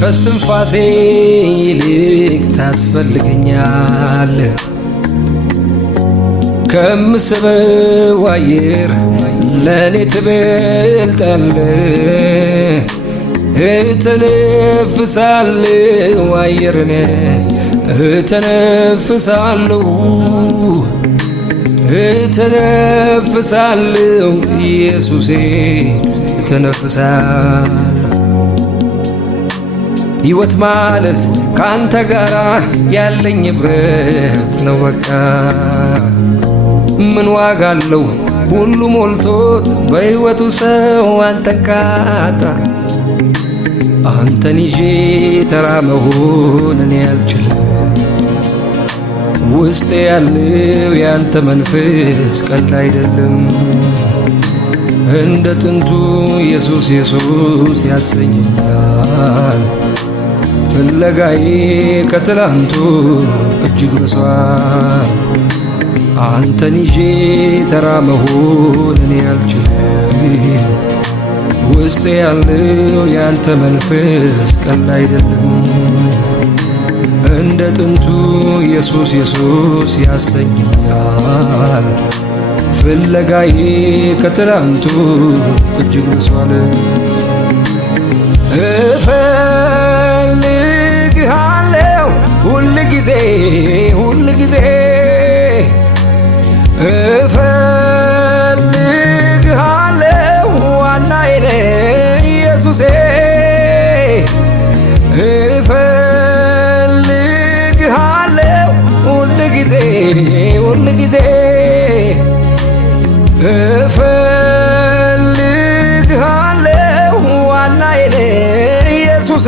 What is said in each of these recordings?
ከስትንፋሴ ይልቅ ታስፈልገኛለህ። ከምስበው አየር ለኔ ትበልጣለህ። እተነፍሳለሁ አየርን እተነፍሳለሁ እተነፍሳለሁ ኢየሱሴ እተነፍሳለሁ። ሕይወት ማለት ካንተ ጋራ ያለኝ ኅብረት ነው በቃ። ምን ዋጋ አለው ሁሉ ሞልቶት በሕይወቱ ሰው አንተን ካጣ። አንተን ይዤ ተራ መሆን እኔ አልችልም። ውስጤ ያለው ያንተ መንፈስ ቀልድ አይደለም። እንደ ጥንቱ ኢየሱስ ኢየሱስ ያሰኘኛል። ፍለጋዬ ከትላንቱ እጅግ በሷል። አንተን ይዤ ተራ መሆን እኔ አልችልም። ውስጤ ያለው ያንተ መንፈስ ቀልድ አይደለም። እንደ ጥንቱ ኢየሱስ ኢየሱስ ያሰኘኛል። ፍለጋዬ ከትላንቱ እጅግ በሷል። እፈልግሃለሁ ሁል ጊዜ ሁል ጊዜ እፈልግሃለሁ ዋናዬ ነህ ኢየሱሴ። እፈልግሃለሁ ሁል ጊዜ ሁል ጊዜ እፈልግሃለሁ ዋናዬ ነህ ኢየሱሴ።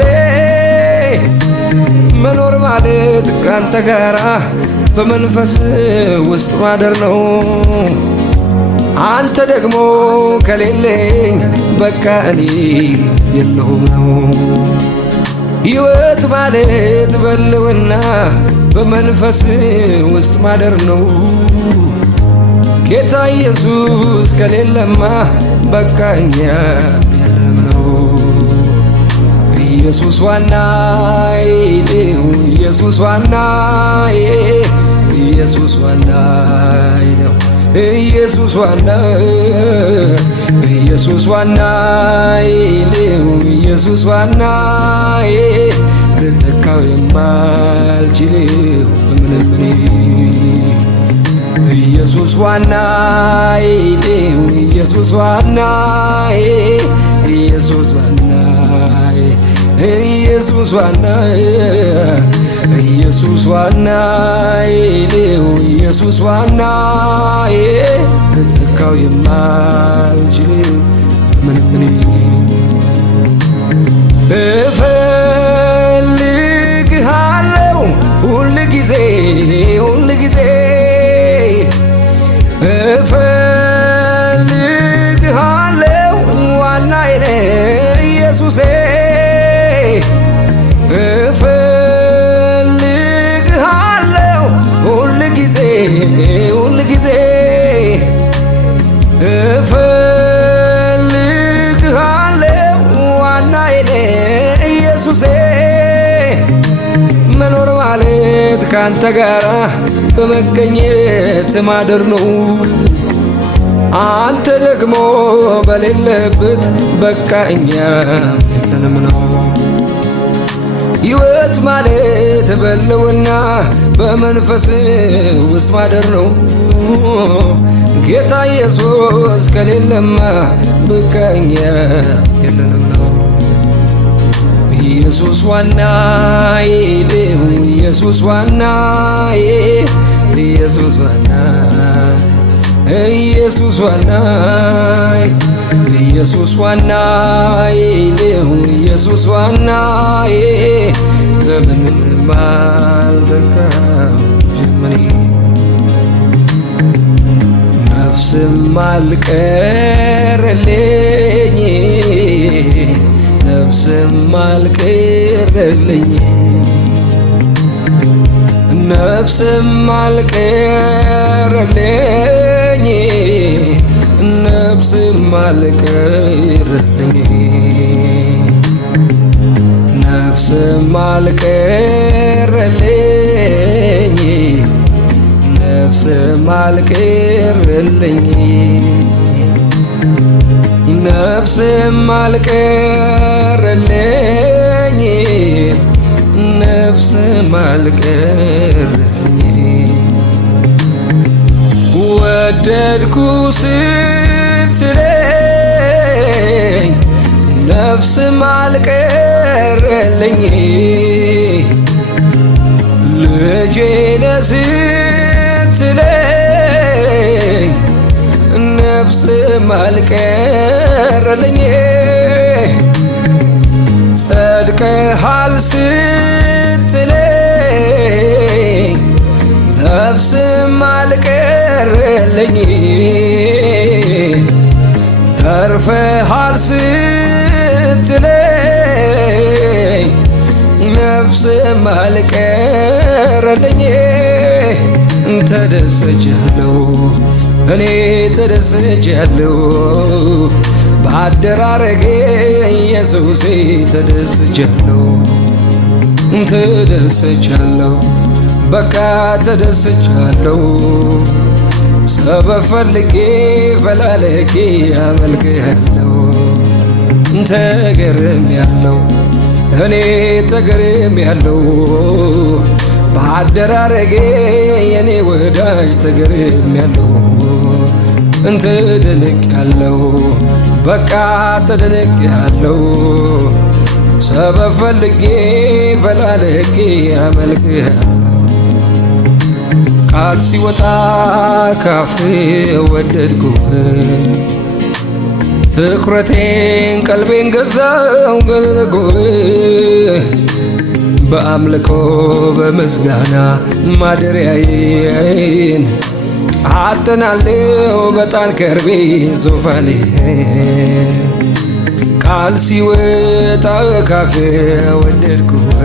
መኖር ማለት ካንተ ጋራ በመንፈስ ውስጥ ማደር ነው። አንተ ደግሞ ከሌለኝ በቃ እኔ የለሁም ነው። ሕይወት ማለት በልውና በመንፈስ ውስጥ ማደር ነው። ጌታ ኢየሱስ ከሌለማ በቃ እኛ የለም ነው። ኢየሱስ ዋናዬ ነው። ኢየሱስ ዋናዬ ኢየሱስ ዋናዬ ነው። ኢየሱስ ዋናዬ ኢየሱስ ዋናዬ ነው። ኢየሱስ ዋናዬ ልተካው የማልችለው ምንም እኔ ኢየሱስ ዋናዬ ነው። ኢየሱስ ዋናዬ ኢየሱስ ዋናዬ ኢየሱስ ዋናዬ ኢየሱስ ዋናዬ ነው። ኢየሱስ ዋናዬ ልተካው የማልችለው ምንም እኔ እፈልግሃለሁ ሁል ጊዜ ሁል ጊዜ እፈልግሃለሁ ዋናዬ ነህ ኢየሱሴ። እፈልግሃለሁ ሁል ጊዜ ሁል ጊዜ እፈልግሃለሁ ዋናዬ ነህ ኢየሱሴ። መኖር ማለት ካንተ ጋራ በመገኘት ማደር ነው። አንተ ደግሞ በሌለበት በቃ እኛ የለንም ነው። ሕይወት ማለት በልውና በመንፈስ ውስጥ ማደር ነው። ጌታ ኢየሱስ ከሌለማ በቃ እኛ የለንም ነው። ኢየሱስ ዋናዬ ነው። ኢየሱስ ዋናዬ ኢየሱስ ዋናዬ ኢየሱስ ዋናዬ ኢየሱስ ዋናዬ ነው። ኢየሱስ ዋናዬ በምንም አልተካው ጀመኔ ነፍስም አልቀረልኝ ነፍስም አልቀረልኝ ነፍስም አልቀረልኝ ነፍስም አልቀረልኝ ነፍስም አልቀረልኝ ነፍስም አልቀረልኝ ነፍስም አልቀረልኝ ነፍስም አልቀረልኝ ወደድኩ ስትለኝ ነፍስም አልቀረልኝ ልጄ ነህ ስትለኝ ነፍስም አልቀረልኝ ጸድቀሃል ስትለኝ ነፍስም አልቀረልኝ ተርፈሃል ስትለኝ ነፍስም አልቀረልኝ ተደስቻለሁ እኔ ተደስቻለሁ በአደራረጌ ኢየሱሴ ተደስቻለሁ ተደስቻለሁ በቃ ተደስቻለሁ ሰበብ ፈልጌ ፈላልጌ አመልክሃለሁ ተገርሜያለሁ እኔ ተገርሜያለሁ በአደራረጌ የኔ ወዳጅ ተገርሜያለሁ ተደንቄያለሁ በቃ ተደንቄያለሁ ሰበብ ፈልጌ ፈላልጌ አመልክሃለሁ ቃል ሲወጣ ካፍ ወደድኩህ ትኩረቴን ቀልቤን ገዛው ገለጎህ በአምልኮ በምስጋና ማደሪያዬን አጥናለሁ በጣን ከርቤ ዙፋኔ ቃል ሲወጣ ካፍ ወደድኩህ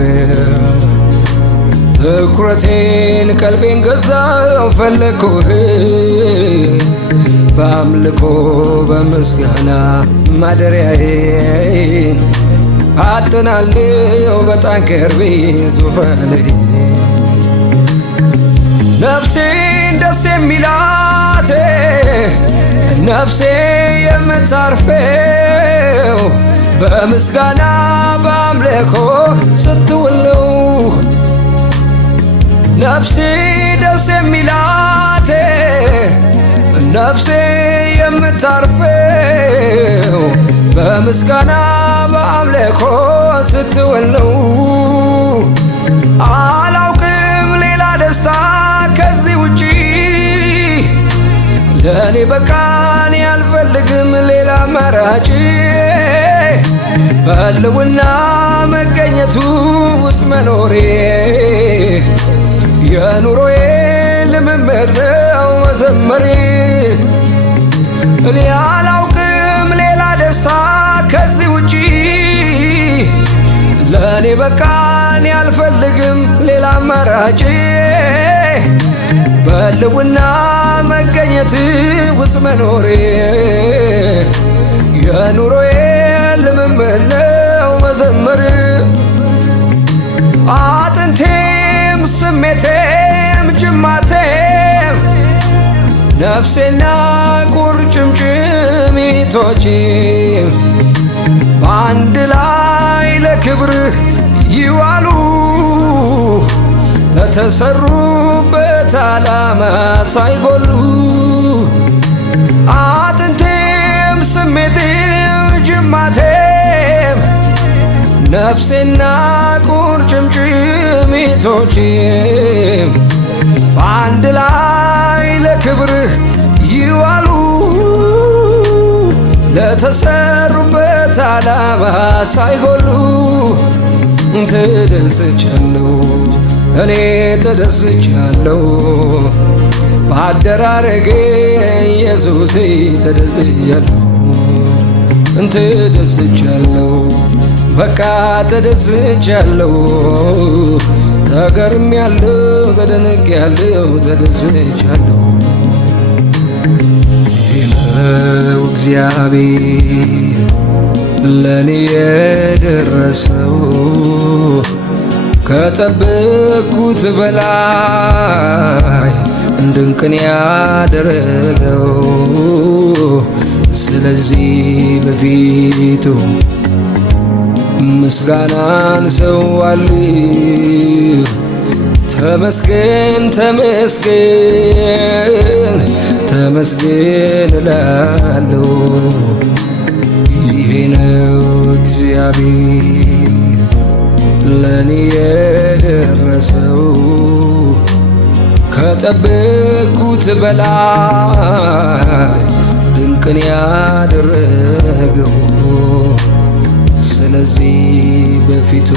ትኩረቴን ቀልቤን ገዛው ፈለግኩህ በአምልኮ በምስጋና ማደሪያዬን አጥናለሁ በጣን ከርቤ ዙፋኔ ነፍሴን ደስ የሚላት ነፍሴ የምታርፈው በምስጋና በአምልኮ ስትውል ነው ነፍሴ ደስ የሚላት ነፍሴ የምታርፈው በምስጋና በአምልኮ ስትውል ነው አላውቅም ሌላ ደስታ ከዚህ ውጪ ለእኔ በቃኝ አልፈልግም ሌላ አማራጭ በሕልውና መገኘቱ ውስጥ መኖሬ የኑሮዬ ልምምድ ነው መዘመሬ እኔ አላውቅም ሌላ ደስታ ከዚህ ውጪ ለእኔ በቃኝ አልፈልግም ሌላ አማራጭ በሕልውና መገኘት ውስጥ መኖሬ የኑሮዬ ልምምድ ነው መዘመር አጥንቴም ስሜቴም ጅማቴም ነፍሴና ቁርጭምጭሚቶቼም በአንድ ላይ ለክብርህ ይዋሉ ለተሰሩበት ዓላማ ሳይጎሉ አጥንቴም ስሜቴም ጅማቴም ነፍሴና ቁርጭምጭሚቶቼም በአንድ ላይ ለክብርህ ይዋሉ ለተሰሩበት ዓላማ ሳይጎሉ ተደስቻለሁ እኔ ተደስቻለሁ በአደራረጌ ኢየሱሴ ተደስቻለሁ ተደስቻለሁ በቃ ተደስቻለሁ ተገርሜያለሁ ተደንቄያለሁ ተደስቻለሁ ይህ ነው እግዚአብሔር ለኔ የደረሰው ከጠበቅኩት በላይ ድንቅን ያደረገው። ስለዚህ በፊቱ ምስጋናን ሰዋለሁ። ተመስገን ተመስገን ተመስገን እላለሁ። ይሄ ነው እግዚአብሔር ለኔ የደረሰው ከጠበቅኩት በላይ ድንቅን ያደረገው። ስለዚህ በፊቱ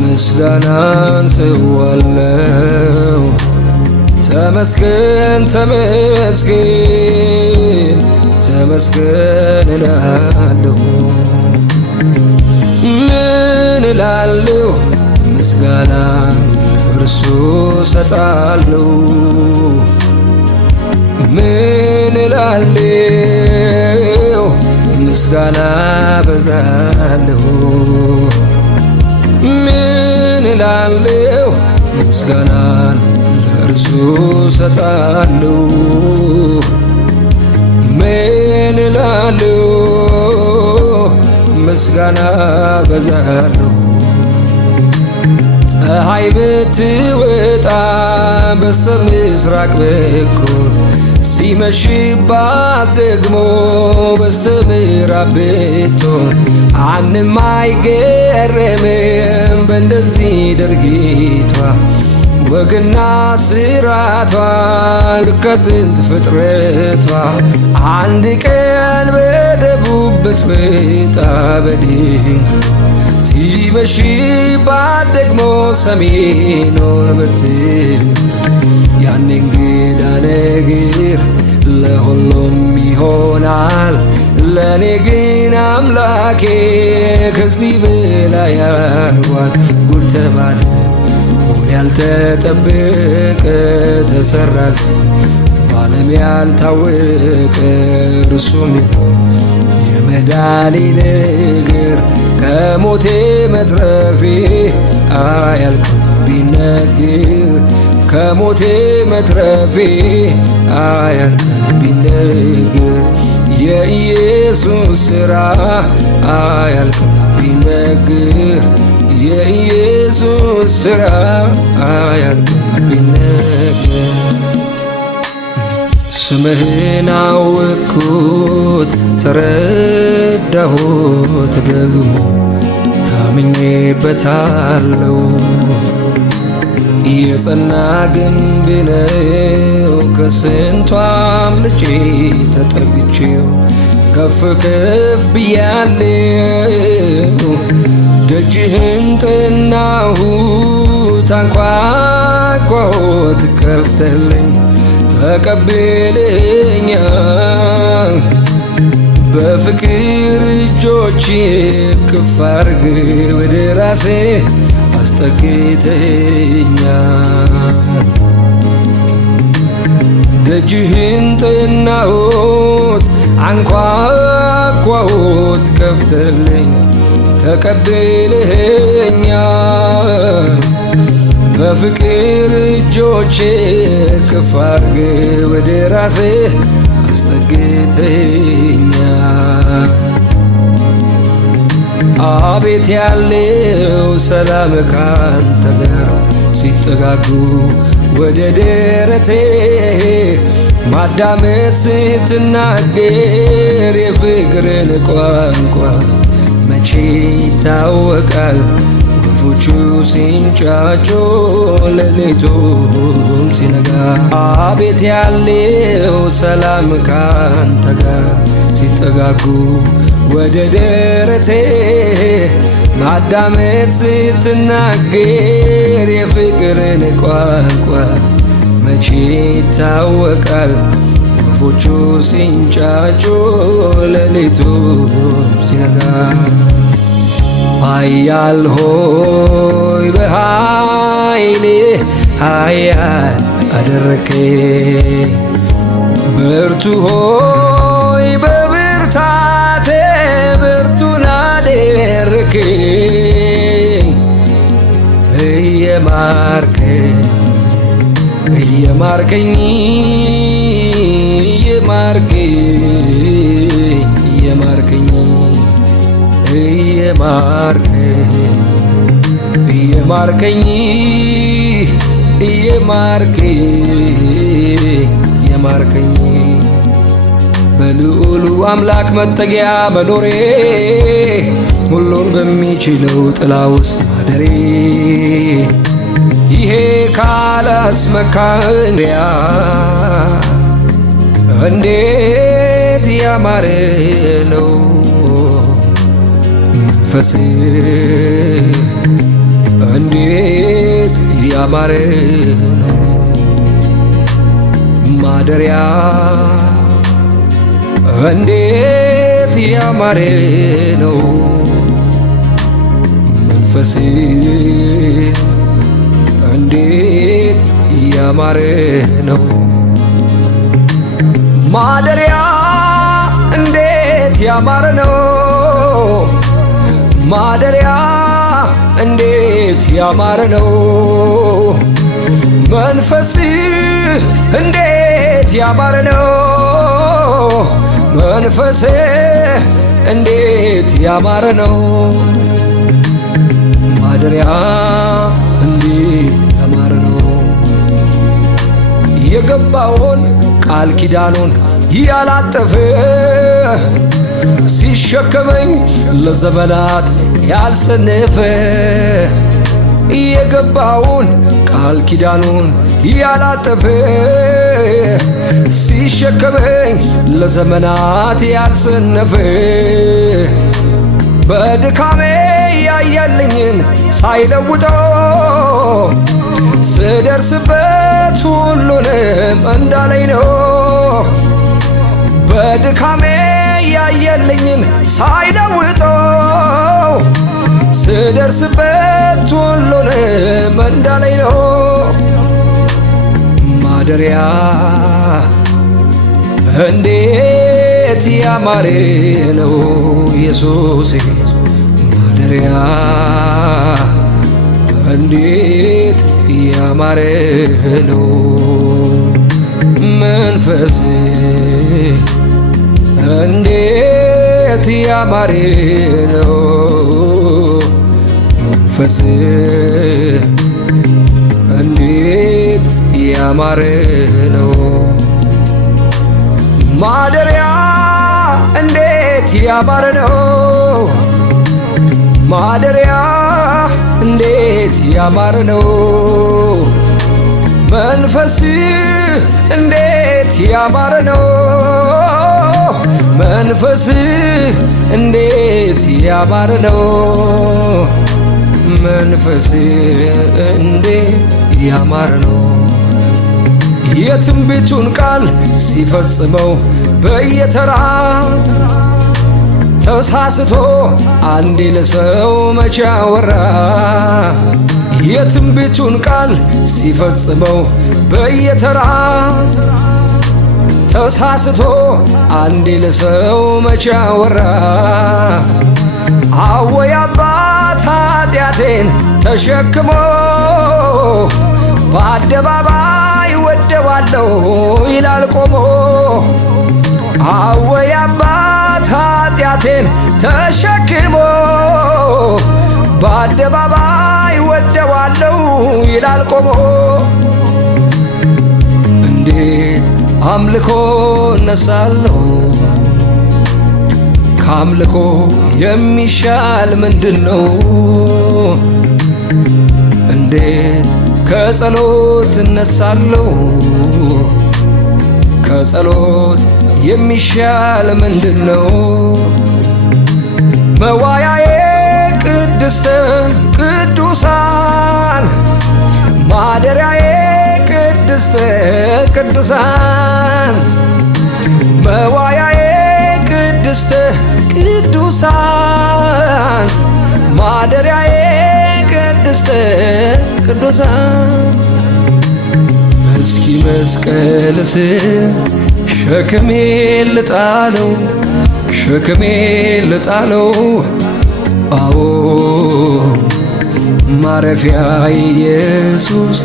ምስጋናን ሰዋለሁ። ተመስገን ተመስገን ተመስገን እላለሁ። ምን እላለሁ? ምስጋና እርሱ ሰጣለሁ። ምን እላለሁ? ምስጋና በዛለሁ። ምን እላለሁ? ምስጋናን ለእርሱ ሰጣለሁ። ምን እላለሁ? ምስጋና በዛለሁ። ፀሐይ ብትወጣ በስተ ምስራቅ በኩል ሲመሽባት ደግሞ በስተ ምዕራብ ብትሆን ማንም አይገረምም በእንደዚህ ድርጊቷ። ወግና ስራቷ ልክ ከጥንት ፍጥረቷ አንድ ቀን በደቡብ ብትወጣ በድንገት ሲመሽባት ደግሞ ሰሜኑን ብትመርጥ ያኔ እንግዳ ነገር ለሁሉም ይሆናል። ለኔ ግን አምላኬ ከዚህ በላይ ያርጓል። ጉድ ተባለ ሆነ ያልተጠበቀ ተሰራል በዓለም ያልታወቀ እርሱም የመዳኔ ነገር ከሞቴ መትረፌ አያልቅም ቢነገር ከሞቴ መትረፌ አያልቅም ቢነገር የኢየሱስ ሥራ አያልቅም ቢነገር የኢየሱስ ሥራ አያልቅም ቢነገር። ስምህን አወቅኩት ተረዳሁት ደግሞ ታምኜበታለሁ። የጸና ግንብ ነው ከስንቱ አምልጬ ተጠግቼው ከፍ ከፍ ብያለሁ። ደጅህን ጠናሁት አንኳኳሁት ከፍተህልኝ ተቀብለኸኛል። በፍቅር እጆች እቅፍ አድርገህ ወደ ራሴ አስጠግተኸኛል። ደጅህን ጠናሁት አንኳኳሁት ከፍተህልኝ ተቀብለኸኛል። በፍቅር እጆች እቅፍ አድርገህ ወደ ራሴ አስጠግተኸኛል። አቤት ያለው ሰላም ካንተ ጋር ሲጠጋጉ ወደ ደረቴ ማዳመጥ ስትናገር የፍቅርን ቋንቋ መቼ ይታወቃል። ወፎቹ ሲንጫጩ ሌሊቱም ሲነጋ አቤት ያለው ሰላም ካንተ ጋር ሲጠጋጉ ወደ ደረቴ ማዳመጥ ስትናገር የፍቅርን ቋንቋ መቼ ይታወቃል። ወፎቹ ሲንጫጩ ሌሊቱም ሲነጋ ኃያል ሆይ በኃይሌ ኃያል አደረከኝ። ብርቱ ሆይ በብርታቴ እየማርከኝ እየማርከኝ በልዑሉ አምላክ መጠጊያ መኖሬ ሁሉን በሚችለው ጥላ ውስጥ ማደሬ ይሄ ካላስመካንያ እንዴት ያማረ ነው መንፈሴ እንዴት ያማረ ነው ማደሪያ እንዴት ያማረ ነው መንፈሴ እንዴት ያማረ ነው ማደሪያ እንዴት ያማረ ነው ማደሪያ እንዴት ያማረ ነው መንፈስ እንዴት ያማረ ነው መንፈስ እንዴት ያማረ ነው ማደሪያ እንዴት ያማረ ነው የገባውን ቃል ኪዳኑን ያላጠፈ ሲሸከመኝ ለዘመናት ያልሰነፈ የገባውን ቃል ኪዳኑን ያላጠፈ ሲሸከመኝ ለዘመናት ያልሰነፈ በድካሜ ያያልኝን ሳይለውጠው ስደርስበት ሁሉንም እንዳለኝ ነው በድካሜ ያየልኝን ሳይለውጠው ስደርስበት ሁሉንም እንዳለኝ ነው ማደሪያ እንዴት ያማረ ነው ኢየሱስ ማደሪያ እንዴት ያማረ ነው መንፈስ እንዴት ያማረ ነው መንፈስ እንዴት ያማረ ነው ማደሪያ እንዴት ያማረ ነው ማደሪያ እንዴት ያማረ ነው መንፈስ እንዴት ያማረ ነው መንፈስ እንዴት ያማረ ነው መንፈስ እንዴት ያማረ ነው የትንቢቱን ቃል ሲፈጽመው በየተራ ተሳስቶ አንዴ ለሰው መቼ አወራ የትንቢቱን ቃል ሲፈጽመው በየተራ ተሳስቶ አንዴ ለሰው መቼ አወራ አወይ አባት ኃጢአቴን ተሸክሞ በአደባባይ ወደዋለሁ ይላል ቆሞ አወይ አባት ኃጢአቴን ተሸክሞ በአደባባይ ወደዋለሁ ይላል ቆሞ እንዴት አምልኮ እነሳለሁ ከአምልኮ የሚሻል ምንድነው እንዴት ከጸሎት እነሳለሁ ከጸሎት የሚሻል ምንድነው መዋያዬ ቅድስተ ቅዱሳን ማደሪያዬ ቅድስተ ቅዱሳን መዋያዬ ቅድስተ ቅዱሳን ማደሪያዬ ቅድስተ ቅዱሳን እስኪ መስቀል ስር ሸክሜን ልጣለው አዎ ማረፊያዬ ኢየሱስ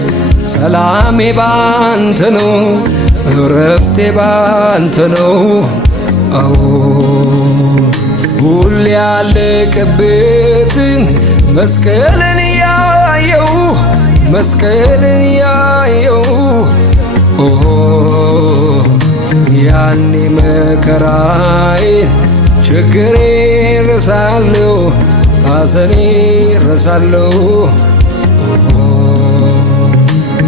ሰላሜ ባንተ ነው እረፍቴ ባንተ ነው። አዎ ሁሌ ያለቀበትን መስቀልን ያየው መስቀልን ያየው ያኔ መከራዬን ችግሬን ረሳለሁ ሐዘኔን ረሳለሁ።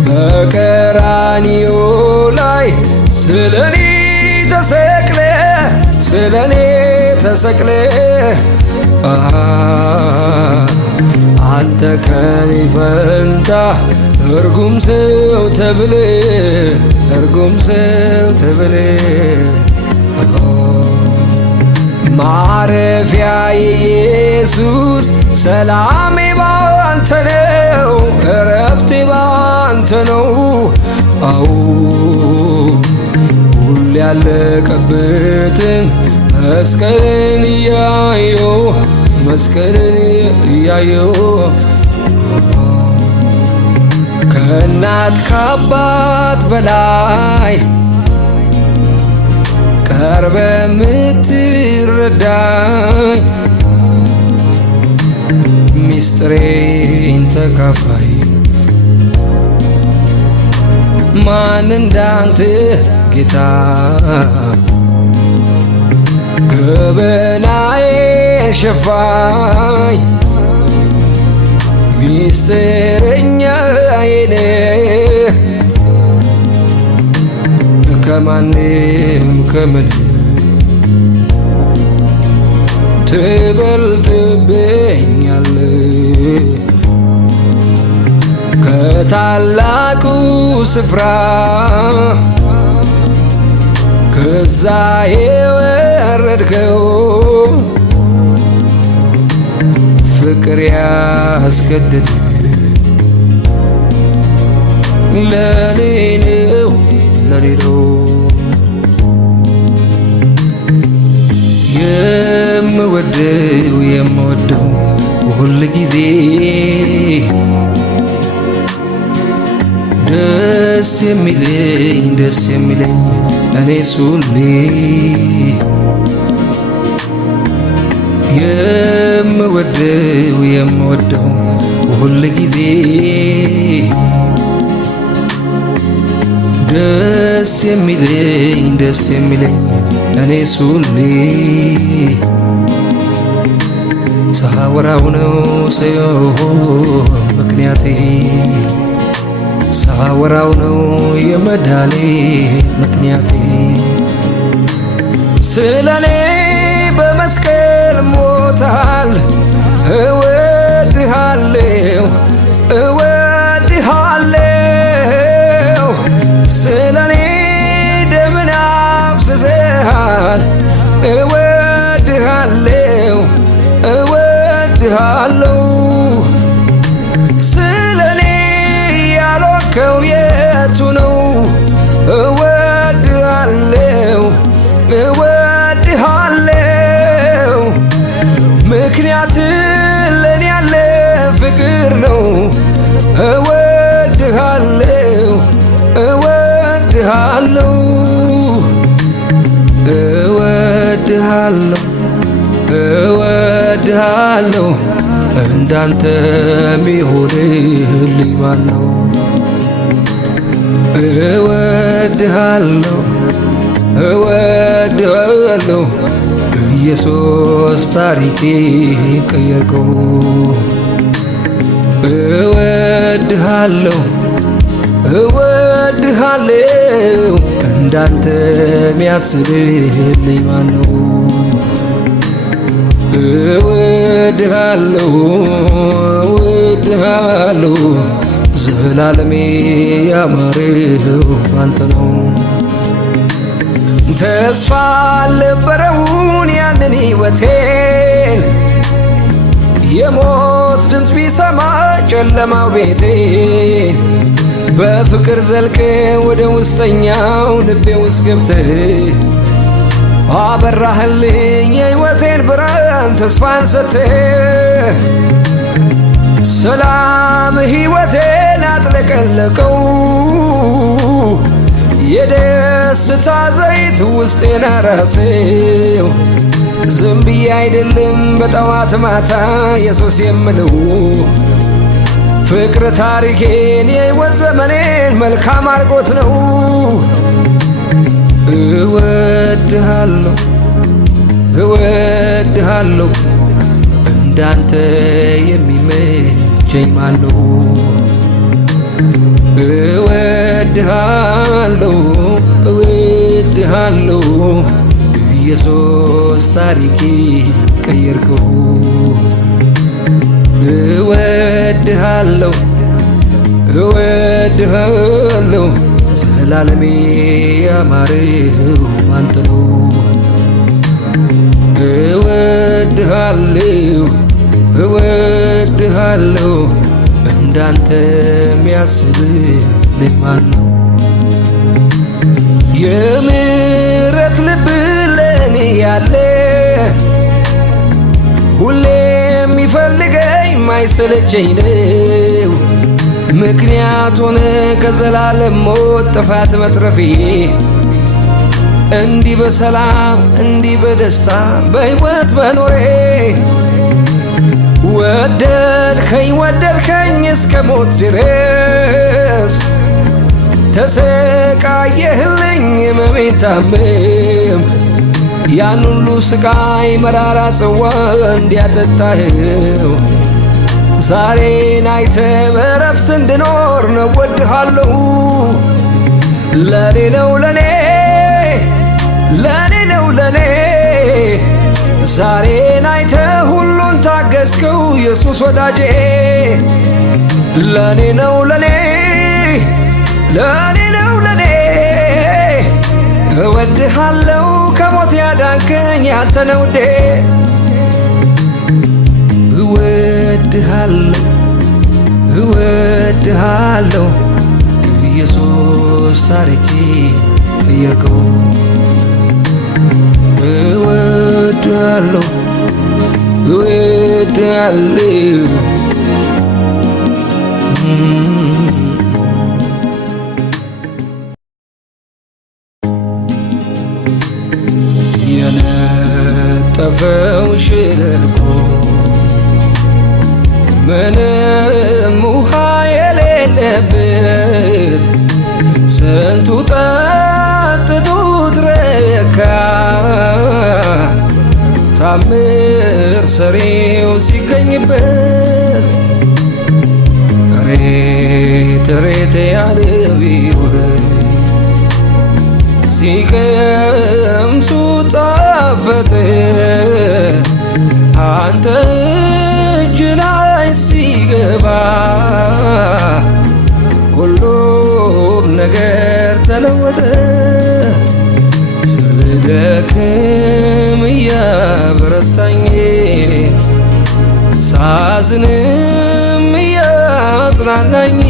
በቀራንዮ ላይ ስለኔ ተሰቅለ ስለኔ ተሰቅለ አንተ ከኔ ፈንታ እርጉም ሰው ተብለ እርጉም ሰው ተብለ ማረፊያዬ ኢየሱስ ሰላሜ ባንተ ነው እረፍቴ ባንተ ነው። አዎ ሁሌ ያለቀበትን መስቀልን እያየው መስቀልን እያየው ከእናት ከአባት በላይ ቀርበ ምትረዳኝ ሚስጥሬን ተካፋይ ማን እንዳንተ ጌታ ገበናዬን ሸፋኝ ሚስጥረኛዬ ነህ ከማንም ከምንም ትበልጥብኛለህ ከታላቁ ስፍራ ከዛ የወረድከው ፍቅር ያስገድድ ለኔ ነው ለኔ ነው የምወደው ሁል ጊዜ ደስ የሚለኝ እኔስ ሁሌ የምወደው ሁል ጊዜ ደስ የሚለኝ እኔስ ሁሌ ሳወራው ነው ሰው ምክንያቴ ሳወራው ነው የመዳኔ ምክንያቴ ስለኔ በመስቀል ሞታል እወድሃለሁ እወድሃለሁ ስለኔ ደምን አፍስሰሃል እወድሃለሁ እወድሃለሁ ስለኔ ያልሆንከው የቱ ነው እወድሃለሁ እወድሃለሁ ምክንያት ለኔ ያለ ፍቅር ነው እወድሃለሁ እወድሃለሁ እወድሃለሁ እወድሃለሁ እንዳንተ ሚሆንልኝ ማነው እወድሃለሁ እወድሃለሁ ኢየሱስ ታሪኬ ቀየርከው እወድሃለሁ እወድሃለሁ እንዳንተ ሚያስብልኝ ማነው እወድሃለሁ እወድሃለሁ ዘላለሜ ያማረው ባንተ ነው ተስፋ አልነበረውን ያንን ሕይወቴን የሞት ድምፅ ቢሰማ ጨለማው ቤቴን በፍቅር ዘልቀ ወደ ውስጠኛው ልቤ ውስጥ ገብተህ አበራህልኝ የሕይወቴን ብርሃን ተስፋን ሰጥተህ ሰላም ያለቀለቀው የደስታ ዘይት ውስጤን አራሰው። ዝም ብዬ አይደለም በጠዋት ማታ ኢየሱስ የምለው ፍቅር ታሪኬን የሕይወት ዘመኔን መልካም አርጎት ነው። እወድሃለሁ እወድሃለሁ እንዳንተ የሚመቸኝ ማነው? እወድሃለሁ እወድሃለሁ ኢየሱስ ታሪኬ ቀየርከው። እወድሃለሁ እወድሃለሁ ዘላለሜ ያማረው አንተ ነው። እወድሃለሁ እወድሃለሁ እንዳንተ የሚያስብልኝ ማን ነው? የምሕረት ልብ ለኔ ያለ ሁሌ የሚፈልገኝ ማይሰለቸኝ ነው። ምክንያት ሆነ ከዘላለም ሞት ጥፋት መትረፌ እንዲህ በሰላም እንዲህ በደስታ በሕይወት መኖሬ። ወደድከኝ ወደድከኝ እስከ ሞት ድረስ ተሰቃየህልኝ ሕመሜን ታመም ያን ሁሉ ስቃይ መራራ ጽዋ እንዲያጠጣኸው ዛሬን አይተህ በዕረፍት እንድኖር ነው። እወድሃለሁ ለኔ ነው ለኔ ለኔ ነው ለኔ ዛሬን አይተህ ሁሉን ታገስከው ኢየሱስ ወዳጄ። ለኔ ነው ለኔ ለኔ ነው ለኔ እወድሃለሁ ከሞት ያዳንከኝ ያንተ ነው ውዴ። እወድሃለሁ እወድሃለሁ ኢየሱስ ታሪኬ ቀየርከው። እወድሃለሁ እወድሃለሁ የነጠፈው ሸለቆ ምንም ውሃ የሌለበት ስንቱ ጠጥቶት ረካ። ታምር ሰሪው ሲገኝበት ሬት ሬት ያለው ሲቀምሱ ጣፈጠ አንተ እጅ ላይ ሲገባ ሁሉም ነገር ተለወጠ። ስደክም እያበረታኝ ሳዝንም እያጽናናኝ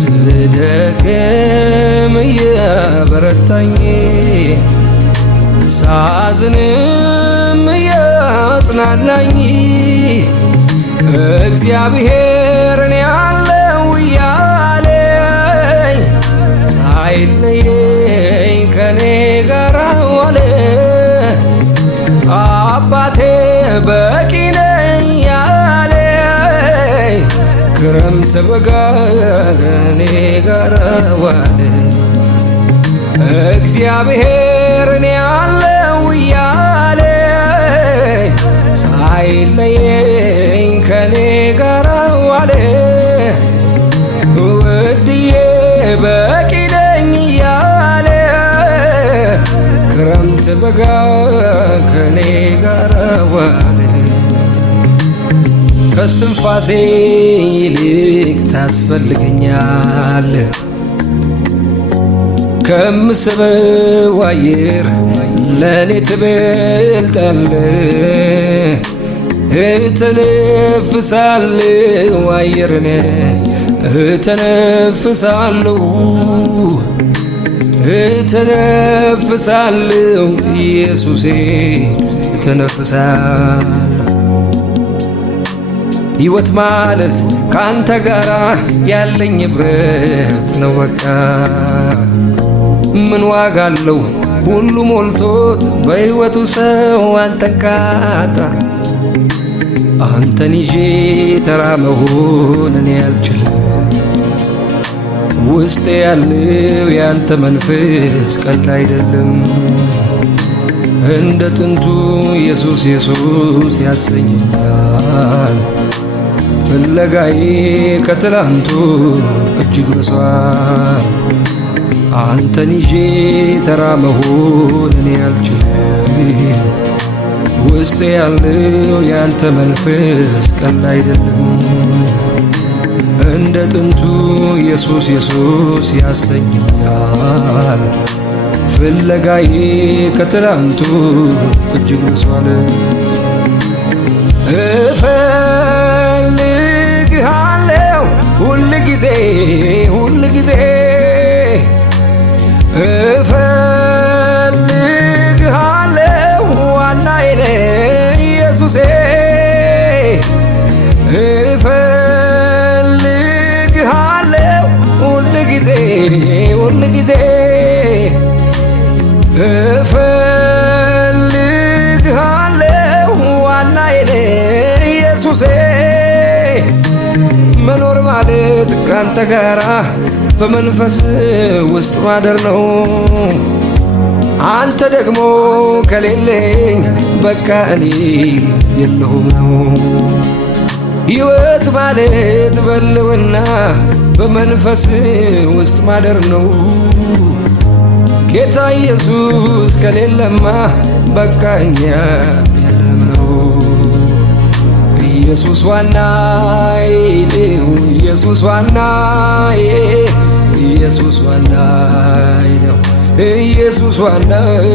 ስደክም እያበረታኝ ሳዝንም እያጽናናኝ እግዚአብሔር እኔ ያለው እያለኝ ሳይለየኝ ከኔ ጋር ዋለ። አባቴ በቂ ነኝ ያለኝ ክረምት በጋ ከኔ ጋር ዋለ። እግዚአብሔር እኔ ያለው እያለኝ ሳይለየኝ ከኔ ጋር ዋለ። ውድዬ በቂ ነኝ እያለ ክረምት በጋ ከኔ ጋር ዋለ። ከስትንፋሴ ይልቅ ታስፈልገኛል ከምስበው አየር ለኔ ትበልጣለህ። እተነፍሳለሁ አየርን እተነፍሳለሁ እተነፍሳለሁ ኢየሱሴ እተነፍሳለሁ። ሕይወት ማለት ካንተ ጋራ ያለኝ ኅብረት ነው በቃ። ምን ዋጋ አለው ሁሉ ሞልቶት በሕይወቱ ሰው አንተን ካጣ። አንተን ይዤ ተራ መሆን እኔ አልችልም። ውስጤ ያለው ያንተ መንፈስ ቀልድ አይደለም። እንደ ጥንቱ ኢየሱስ ኢየሱስ ያሰኘኛል። ፍለጋዬ ከትላንቱ እጅግ በሷል። አንተን ይዤ ተራ መሆን እኔ አልችልም። ውስጤ ያለው ያንተ መንፈስ ቀልድ አይደለም። እንደ ጥንቱ ኢየሱስ ኢየሱስ ያሰኘኛል። ፍለጋዬ ከትላንቱ እጅግ በሷል። እፈልግሃለሁ ሁል ጊዜ ሁል ጊዜ እፈልግሃለሁ ዋናዬ ነህ ኢየሱሴ። እፈልግሃለሁ ሁል ጊዜ ሁል ጊዜ እፈልግሃለሁ ዋናዬ ነህ ኢየሱሴ። መኖር ማለት ካንተ ጋራ በመንፈስ ውስጥ ማደር ነው። አንተ ደግሞ ከሌለኝ በቃ እኔ የለሁም ነው። ሕይወት ማለት በልውና በመንፈስ ውስጥ ማደር ነው። ጌታ ኢየሱስ ከሌለማ በቃ እኛ የለንም ነው። ኢየሱስ ዋናዬ ነው። ኢየሱስ ዋናዬ ኢየሱስ ዋናዬ ነው። ኢየሱስ ዋናዬ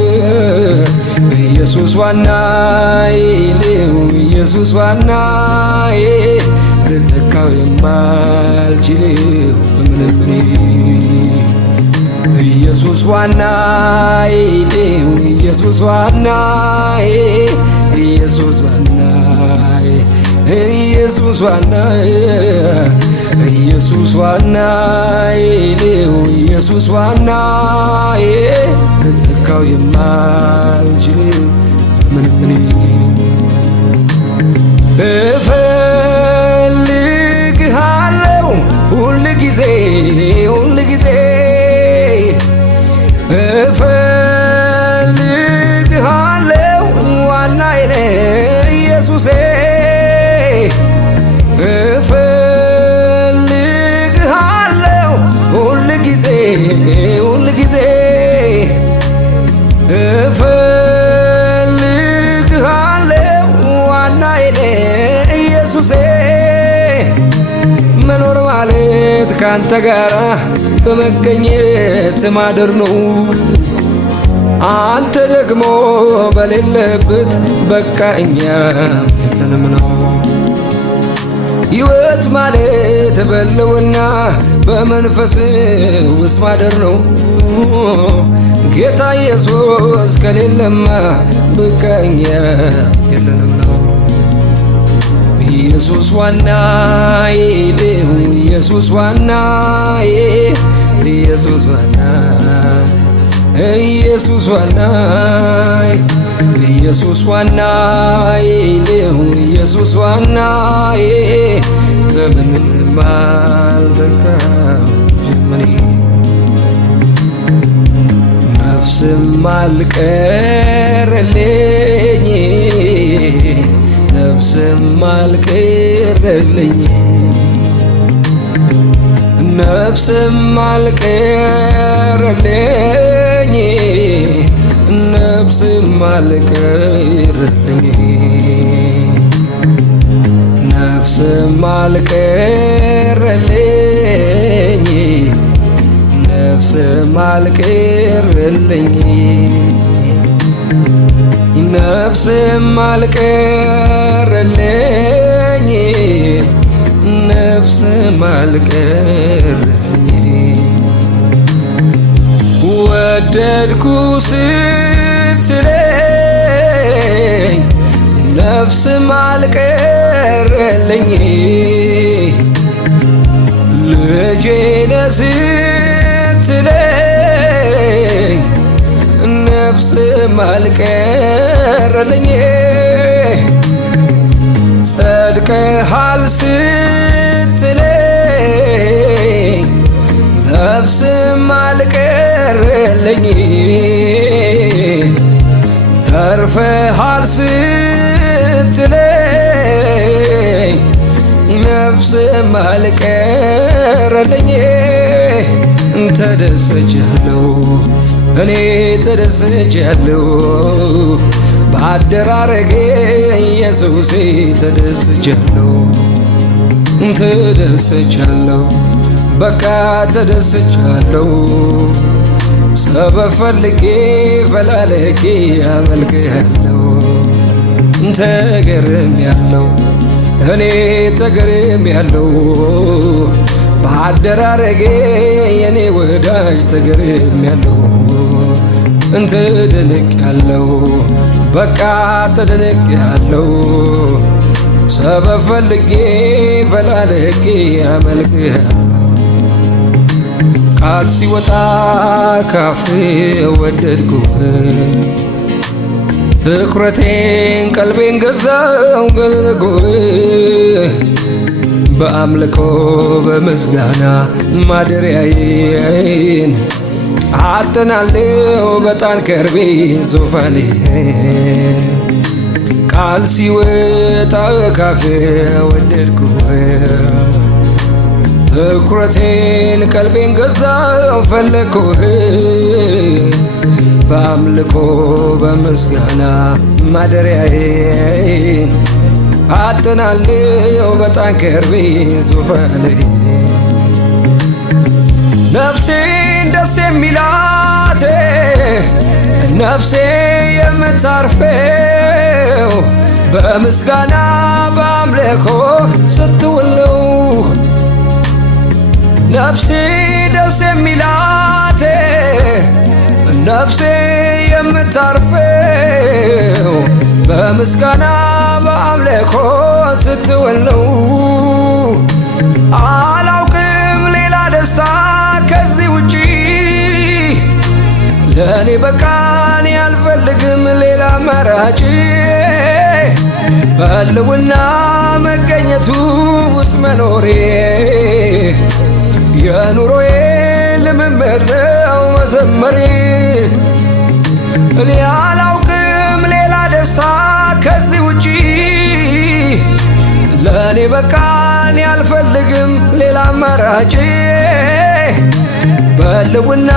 ኢየሱስ ዋናዬ ነው። ኢየሱስ ዋናዬ ልተካው የማልችለው በምንም እኔ። ኢየሱስ ዋናዬ ነው። ኢየሱስ ዋናዬ ኢየሱስ ዋናዬ ኢየሱስ ዋናዬ ኢየሱስ ዋናዬ ነው። ኢየሱስ ዋናዬ ልተካው የማልችለው በምንም እኔ። እፈልግሃለሁ ሁል ጊዜ ሁል ጊዜ እፈልግሃለሁ ዋናዬ ነህ ኢየሱሴ። እፈልግሃለሁ ሁል ጊዜ ሁል ጊዜ እፈልግሃለሁ ዋናዬ ነህ ኢየሱሴ። መኖር ማለት ካንተ ጋራ በመገኘት ማደር ነው። አንተ ደግሞ በሌለበት በቃ እኛ የለንም ነው። ሕይወት ማለት በልውና በመንፈስ ውስጥ ማደር ነው። ጌታ ኢየሱስ ከሌለማ በቃ እኛ የለንም ነው። ኢየሱስ ዋናዬ ነው። ኢየሱስ ዋናዬ ኢየሱስ ዋናዬ ኢየሱስ ዋናዬ ኢየሱስ ዋናዬ ነው። ኢየሱስ ዋናዬ በምንም አልተካው ጀመኔ። ነፍስም አልቀረልኝ ነፍስም አልቀረልኝ ነፍስም አልቀረልኝ ነፍስም አልቀረልኝ ነፍስም አልቀረልኝ ነፍስም አልቀረልኝ ነፍስም አልቀረልኝ ነፍስም አልቀረልኝ። ወደድኩ ስትለኝ ነፍስም አልቀረልኝ ቀረልኝ ልጄ ነህ ስትለኝ ነፍስም አልቀረልኝ ጸድቀሃል ስትለኝ ነፍስም አልቀረልኝ ተርፈሃል ስትለኝ ነፍስም አልቀረልኝ ተደስቻለሁ እኔ ተደስቻለሁ በአደራረጌ ኢየሱሴ ተደስቻለሁ ተደስቻለሁ በቃ ተደስቻለሁ ሰበብ ፈልጌ ፈላልጌ አመልክሃለሁ ተገርሜያለሁ እኔ ተገርሜያለሁ በአደራረጌ የኔ ወዳጅ ተገርሜያለሁ ተደንቄያለሁ በቃ ተደንቄያለሁ ሰበብ ፈልጌ ፈላልጌ አመልክሃለሁ ቃል ሲወጣ ካፌ ወደድኩህ ትኩረቴን ቀልቤን ገዛው ገረጎህ በአምልኮ በምስጋና ማደሪያዬን አጥናለሁ በጣን ከርቤ ዙፋኔ ቃል ሲወጣ ካፌ ወደድኩህ ትኩረቴን ቀልቤን ገዛው ፈለግኩህ በአምልኮ በምስጋና ማደሪያዬን አጥናለሁ በጣን ከርቤ ዙፋኔ ነፍሴን ደስ የሚላት ነፍሴ የምታርፈው በምስጋና በአምልኮ ስትውል ነው ነፍሴ ደስ የሚላት ነፍሴ የምታርፈው በምስጋና በአምልኮ ስትውል ነው አላውቅም ሌላ ደስታ ከዚህ ውጪ ለእኔ በቃኝ አልፈልግም ሌላ አማራጭ በሕልውና መገኘቱ ውስጥ መኖሬ የኑሮዬ ልምምድ ነው መዘመሬ እኔ አላውቅም ሌላ ደስታ ከዚህ ውጪ ለእኔ በቃኝ አልፈልግም ሌላ አማራጭ በሕልውና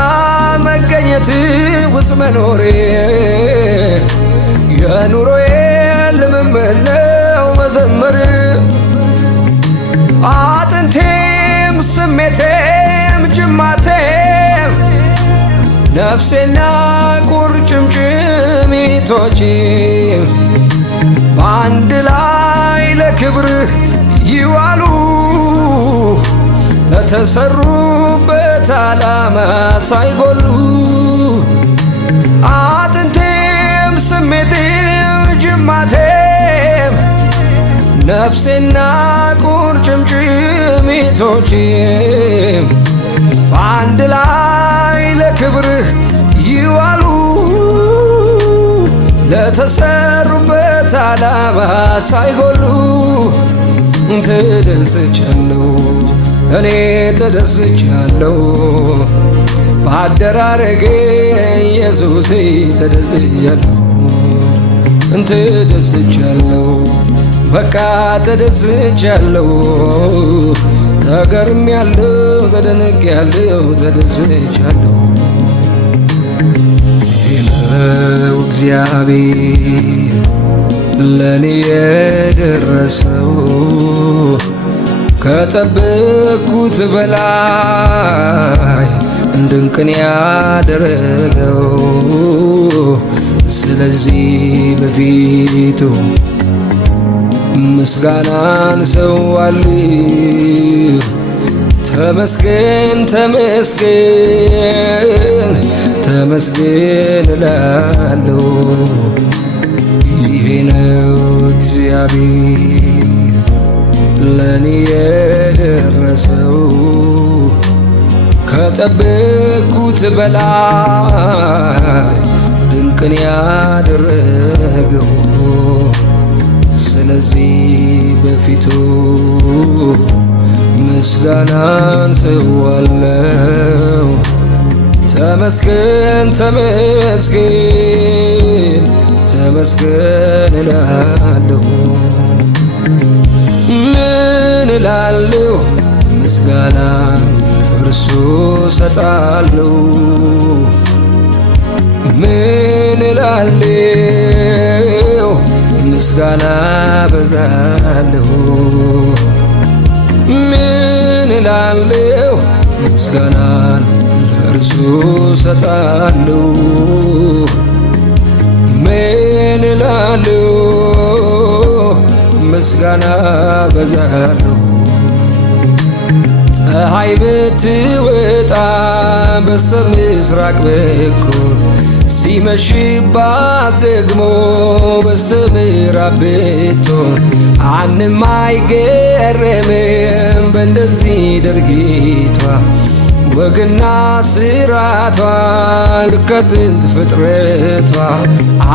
መገኘት ውስጥ መኖሬ የኑሮዬ ልምምድ ነው መዘመር አጥንቴም ስሜቴም ጅማቴም ነፍሴና ቁርጭምጭሚቶቼ በአንድ ላይ ለክብርህ ይዋሉ ለተሰሩበት ዓላማ ሳይጎሉ አጥንቴም ስሜቴም ጅማቴም ነፍሴና ቁርጭምጭሚቶቼም በአንድ ላይ ለክብርህ ይዋሉ ለተሰሩበት ዓላማ ሳይጎሉ ተደስቻለሁ እኔ ተደስቻለሁ በአደራረጌ ኢየሱሴ ተደስቻለሁ ተደስቻለሁ በቃ ተደስቻለሁ ተገርሜያለሁ ተደንቄያለሁ ተደስቻለሁ ይህነው እግዚአብሔር ለኔ የደረሰው ከጠበቅኩት በላይ ድንቅን ያደረገው ስለዚህ በፊቱ ምስጋናን ሰዋለሁ ተመስገን ተመስገን ተመስገን እላለሁ ይሄ ነው እግዚአብሔር ለኔ የደረሰው ከጠበቅኩት በላይ ድንቅን ያደረገው። ስለዚህ በፊቱ ምስጋናን ሰዋለው። ተመስገን ተመስገን ተመስገን እላለሁ። ምን እላለሁ? ምስጋና እርሱ ሰጣለሁ። ምን እላለሁ? ምስጋና በዛለሁ። ምን እላለሁ? ምስጋናን ለእርሱ ሰጣለሁ። ምን እላለሁ? ምስጋና በዛለሁ። ፀሐይ ብትወጣ በስተ ምስራቅ በኩል ሲመሽባት ደግሞ በስተ ምዕራብ ብትሆን ማንም አይገረምም በእንደዚህ ድርጊቷ። ወግና ስራቷ ልክ ከጥንት ፍጥረቷ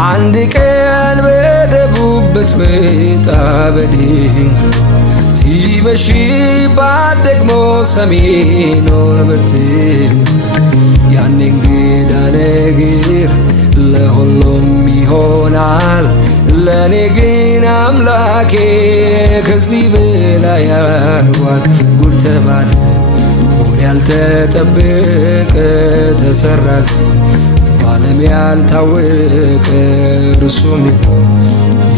አንድ ቀን በደቡብ ብትመጣ በድንገት ሲመሽባት ደግሞ ሰሜኑን ብትል ያኔ እንግዳ ነገር ለሁሉም ይሆናል። ለኔ ግን አምላኬ ከዚህ በላይ ያርጓል። ጉድ ተባለ ሆነ ያልተጠበቀ ተሰራል በዓለም ያልታወቀ እርሱም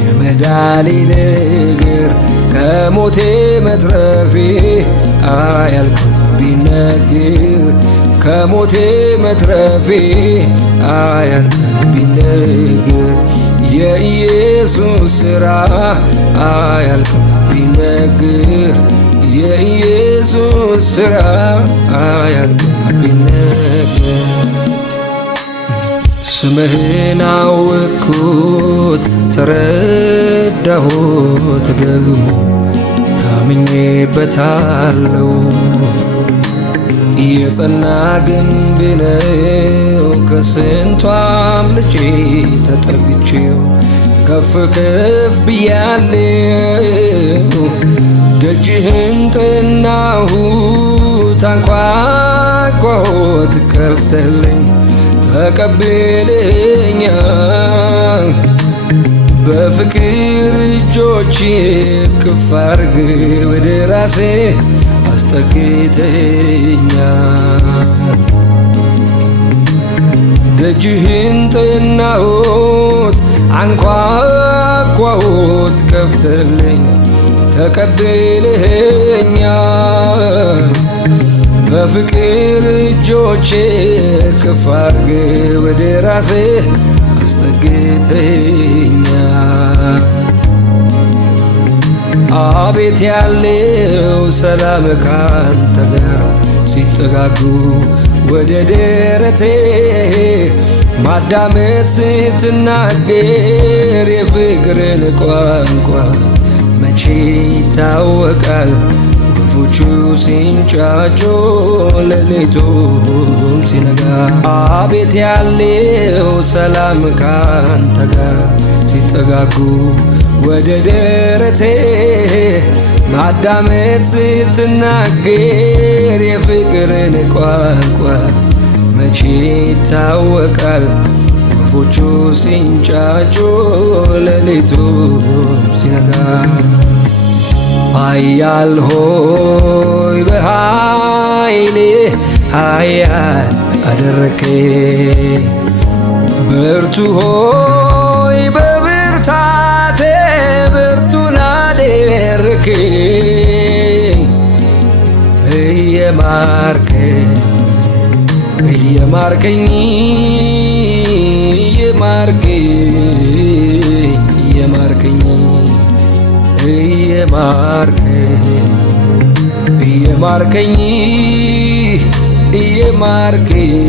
የመዳኔ ነገር ከሞቴ መትረፌ አያልቅም ቢነገር ከሞቴ መትረፌ አያልቅም ቢነገር የኢየሱስ ሥራ አያልቅም ቢነገር የኢየሱስ ሥራ አያልቅም ቢነገር። ስምህን አወቅኩት ተረዳሁት ደግሞ ታምኜበታለሁ። የጸና ግንብ ነው ከስንቱ አምልጬ ተጠግቼው ከፍ ከፍ ብያለሁ። ደጅህን ጠናሁት አንኳኳሁት ከፍተህልኝ ተቀብለኸኛል። በፍቅር እጆች እቅፍ አድርገህ ወደ ራሴ አስጠግተኸኛል። ደጅህን ጠናሁት አንኳኳሁት ከፍተህልኝ ተቀብለኸኛል። በፍቅር እጆች እቅፍ አድርገህ ወደ ራሴ አስጠግተኸኛል። አቤት ያለው ሰላም ካንተ ጋር ሲጠጋጉ ወደ ደረቴ ማዳመጥ ስትናገር የፍቅርን ቋንቋ መቼ ይታወቃል? ወፎቹ ሲንጫጩ ሌሊቱም ሲነጋ አቤት ያለው ሰላም ካንተ ጋር ሲጠጋጉ ወደ ደረቴ ማዳመጥ ስትናገር የፍቅርን ቋንቋ መቼ ይታወቃል? ወፎቹ ሲንጫጩ ሌሊቱም ሲነጋ ኃያል ሆይ በኃይሌ ኃያል አደረከኝ። ብርቱ ሆይ በብርታቴ ብርቱን አደረከኝ። እየማርከኝ እየማርከኝ እየማርከኝ እየማርከኝ እየማርከኝ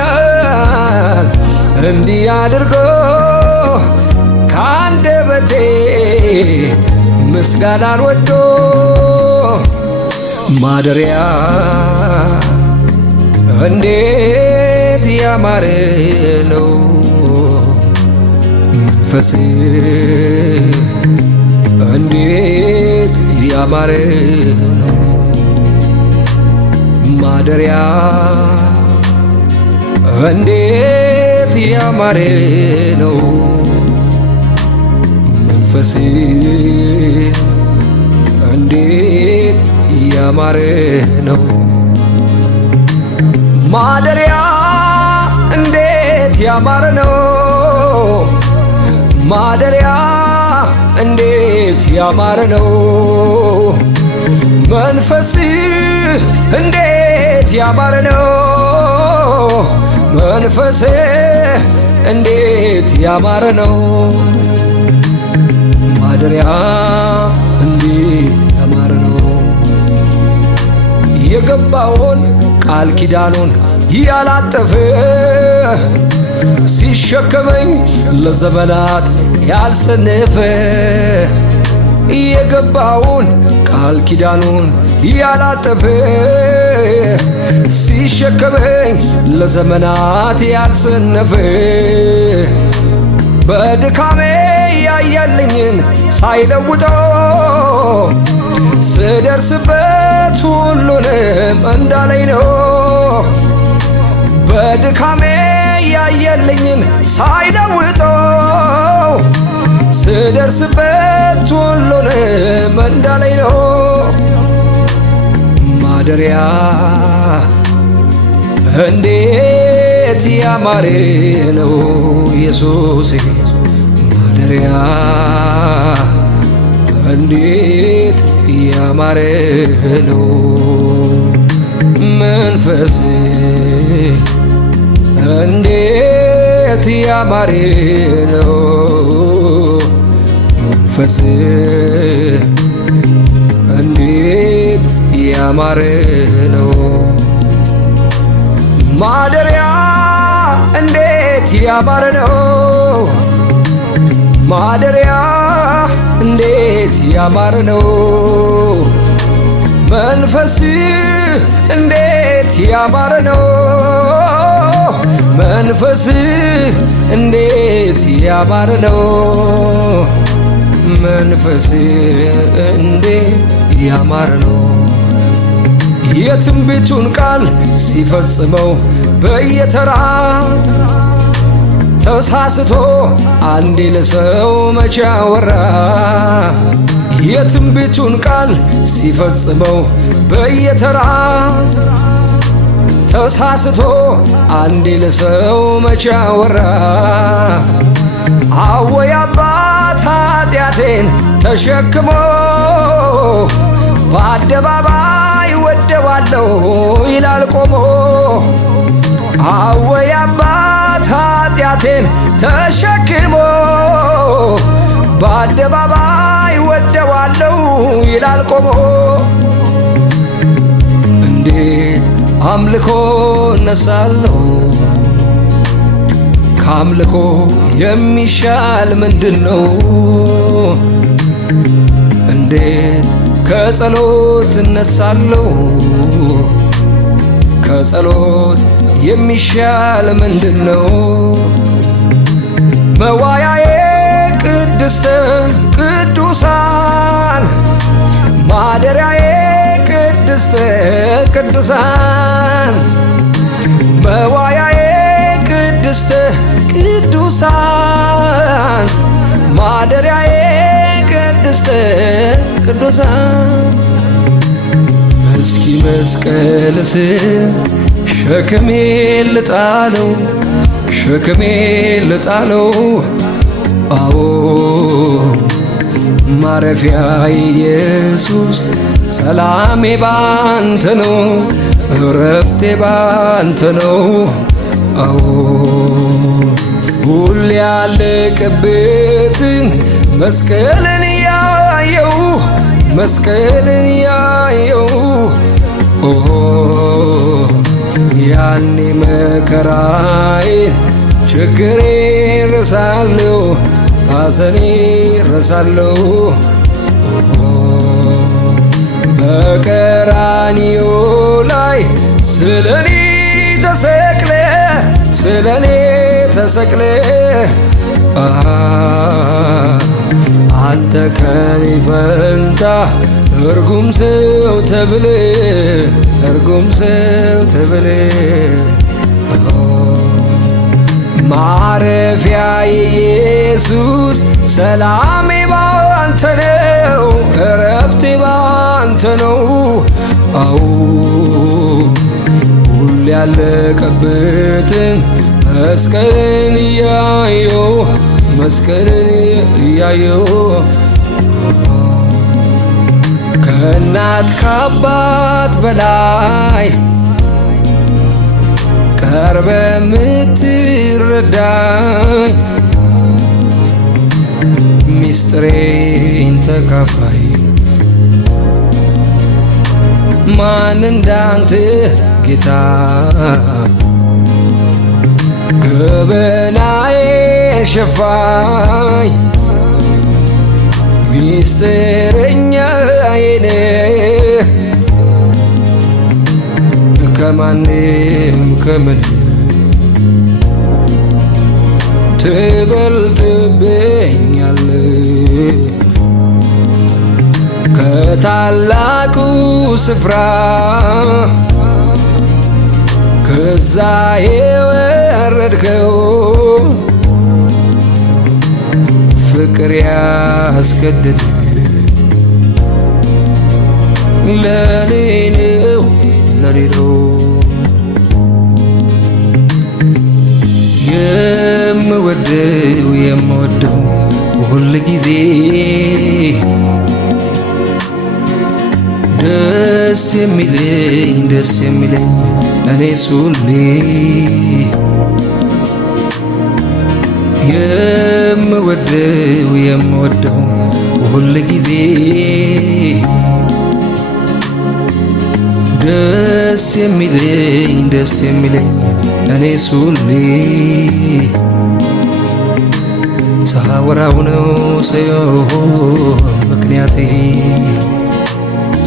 አስጥሎኛል እንዲህ አድርጎ ምስጋናን ወዶ ማደሪያ እንዴት ያማረ ነው መንፈሴ እንዴት ያማረ ነው ማደሪያ እንዴት ያማረ ነው መንፈሴ እንዴት ያማረ ነው ማደሪያ እንዴት ያማረ ነው ማደሪያ እንዴት ያማረ ነው መንፈስ እንዴት ያማረ ነው መንፈስ እንዴት ያማረ ነው ማደሪያ እንዴት ያማረ ነው የገባውን ቃል ኪዳኑን ያላጠፈ ሲሸከመኝ ለዘመናት ያልሰነፈ የገባውን ቃል ኪዳኑን ያላጠፈ ሲሸከመኝ ለዘመናት ያልሰነፈ በድካሜ ያያልኝን ሳይለውጠው ስደርስበት ሁሉንም እንዳለኝ ነው በድካሜ ያየልኝን ሳይለውጠው ስደርስበት ሁሉንም እንዳለኝ ነው ማደሪያ እንዴት ያማረ ነው ኢየሱስ ማደሪያ እንዴት ያማረ ነው መንፈስ እንዴት ያማረ ነው መንፈስ እንዴት ያማረ ነው ማደሪያ እንዴት ያማረ ነው ማደሪያ እንዴት ያማረ ነው መንፈስ እንዴት ያማረ ነው መንፈስ እንዴት ያማረ ነው መንፈስ እንዴት ያማረ ነው የትንቢቱን ቃል ሲፈጽመው በየተራ ተሳስቶ አንዴ ለሰው መቼ አወራ የትንቢቱን ቃል ሲፈጽመው በየተራ ተሳስቶ አንዴ ለሰው መቼ አወራ አወይ አባት ኃጢአቴን ተሸክሞ በአደባባይ ወደዋለሁ ይላል ቆሞ አወይ አባት ኃጢአቴን ተሸክሞ በአደባባይ ወደዋለሁ ይላል ቆሞ እንዴት አምልኮ ነሳለሁ ከአምልኮ የሚሻል ምንድነው እንዴት ከጸሎት እነሳለሁ ከጸሎት የሚሻል ምንድነው መዋያዬ ቅድስተ ቅዱሳን ማደሪያዬ ቅድስተ ቅዱሳን መዋያዬ ቅድስተ ቅዱሳን ማደሪያዬ ቅድስተ ቅዱሳን እስኪ መስቀል ስር ሸክሜ ልጣለው ሸክሜ ልጣለው አዎ ማረፊያ ኢየሱስ ሰላሜ ባንተ ነው እረፍቴ ባንተ ነው አዎ ሁሌ ያለቀበትን መስቀልን ያየው መስቀልን ያየው ያኔ መከራዬን ችግሬን ረሳለሁ ሐዘኔን ረሳለሁ በቀራንዮ ላይ ስለኔ ተሰቅለ ስለኔ ተሰቅለ አንተ ከኔ ፈንታ እርጉም ሰው ተብለ እርጉም ሰው ተብለ ማረፊያ ኢየሱስ ሰላሜ ባንተ ነው እረፍቴ ባንተ ነው። አዎ ሁሌ ያለቀበትን መስቀልን እያየው መስቀልን እያየው ከእናት ከአባት በላይ ቀርበ ምትረዳኝ ሚስጥሬን ተካፋይ ማን እንዳንተ ጌታ ገበናዬን ሸፋኝ ሚስጥረኛዬ ነህ ከማንም ከምንም ትበልጥብኛለህ ከታላቁ ስፍራ ከዛ የወረድከው ፍቅር ያስገድድ ለኔ ነው ለኔ ነው የምወደው ሁል ጊዜ ደስ የሚለኝ እኔ ሱሌ የምወደው ሁል ጊዜ ደስ የሚለኝ እኔ ሱሌ ሳወራው ነው ሰው ምክንያቴ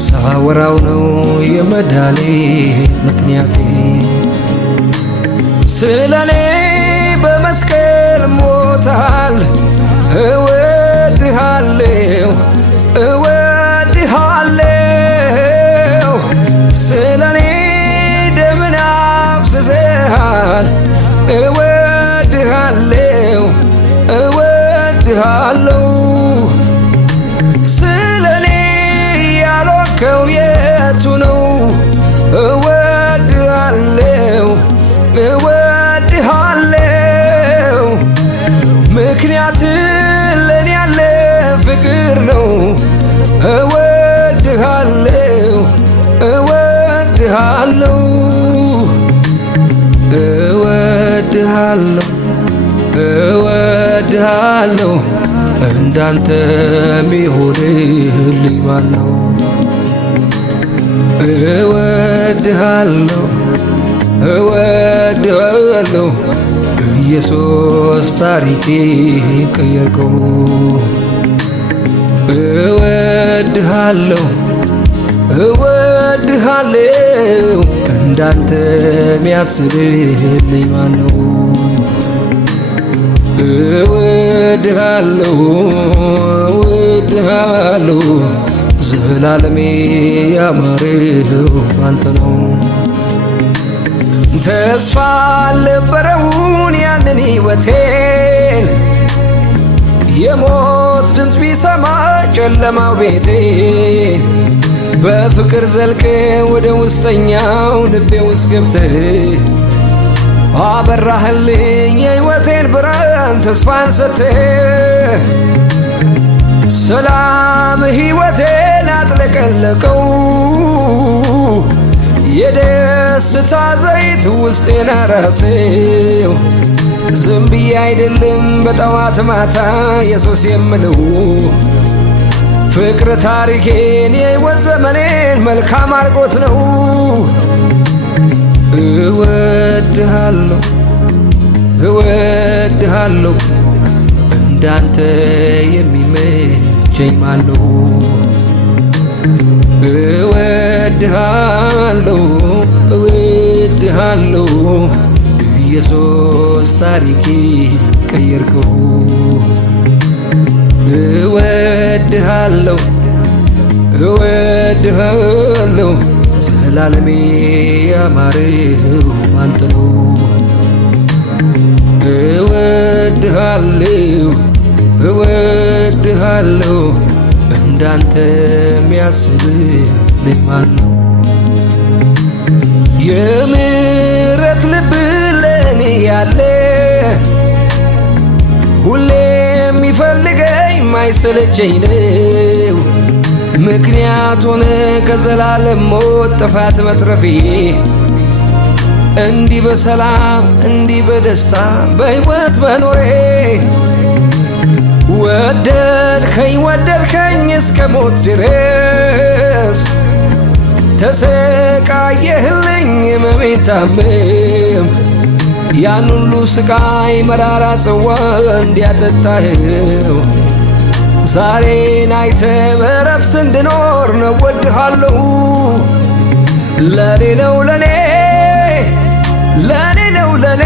ሳወራው ነው የመዳኔ ምክንያቴ ስለኔ በመስቀል ሞታል እወድሃለሁ እወድሃለሁ ስለኔ ደምን አፍስሰሃል እወድሃለሁ እወድሃለሁ ስለኔ ያልሆንከው የቱ ነው እወድሃለሁ እወድሃለሁ ምክንያት ለኔ ያለ ፍቅር ነው እወድሃለሁ እወድሃለሁ እወድሃለሁ እወድሃለሁ እንዳንተ ሚሆንልኝ ማነው እወድሃለሁ እወድሃለሁ ኢየሱስ ታሪኬ ቀየርከው እወድሃለሁ እወድሃለሁ እንዳንተ ሚያስብልኝ ማነው እወድሃለሁ እወድሃለሁ ዘላለሜ ያማረው አንተ ነው ተስፋ አልነበረውን ያንን ሕይወቴን የሞት ድምፅ ቢሰማ ጨለማው ቤቴን በፍቅር ዘልቀ ወደ ውስጠኛው ልቤ ውስጥ ገብተህ አበራህልኝ የሕይወቴን ብርሃን ተስፋን ሰጥተህ ሰላም ሕይወቴን አጥለቀለቀው የደስታ ዘይት ውስጤን አራሰው ዝም ብዬ አይደለም በጠዋት ማታ ኢየሱስ የምለው ፍቅር ታሪኬን የሕይወት ዘመኔን መልካም አርጎት ነው እወድሃለሁ እወድሃለሁ እንዳንተ የሚመች የሚተቸኝ ማነው? እወድሃለሁ እወድሃለሁ ኢየሱስ ታሪኬ ቀየርከው። እወድሃለሁ እወድሃለሁ ዘላለሜ ያማረው አንተ ነው። እወድሃለሁ እወድሃለሁ እንዳንተ የሚያስብልኝ ማን ነው? የምሕረት ልብ ለኔ ያለ ሁሌ የሚፈልገኝ ማይሰለቸኝ ነው። ምክንያት ሆነ ከዘላለም ሞት ጥፋት መትረፌ እንዲህ በሰላም እንዲህ በደስታ በሕይወት መኖሬ ወደድከኝ ወደድከኝ እስከ ሞት ድረስ ተሰቃየህልኝ ሕመሜ ታመም ያን ሁሉ ስቃይ መራራ ጽዋ እንዲያጠጣኸው ዛሬን አይተህ በዕረፍት እንድኖር ነው። እወድሃለሁ ለኔ ነው ለኔ ለኔ ነው ለኔ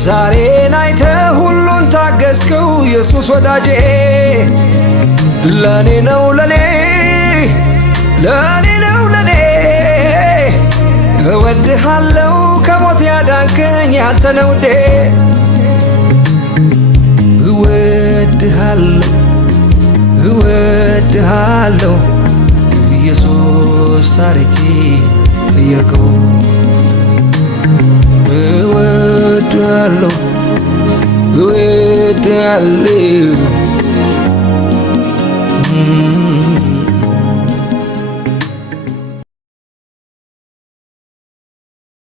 ዛሬን አይተህ ሁሉን ታገስከው ኢየሱስ ወዳጄ ለኔ ነው ለኔ ለኔ ነው ለኔ እወድሃለሁ ከሞት ያዳንከኝ ያንተ ነው ውዴ። እወድሃለሁ እወድሃለሁ ኢየሱስ ታሪኬ ቀየርከው። እወድሃለሁ እወድሃለሁ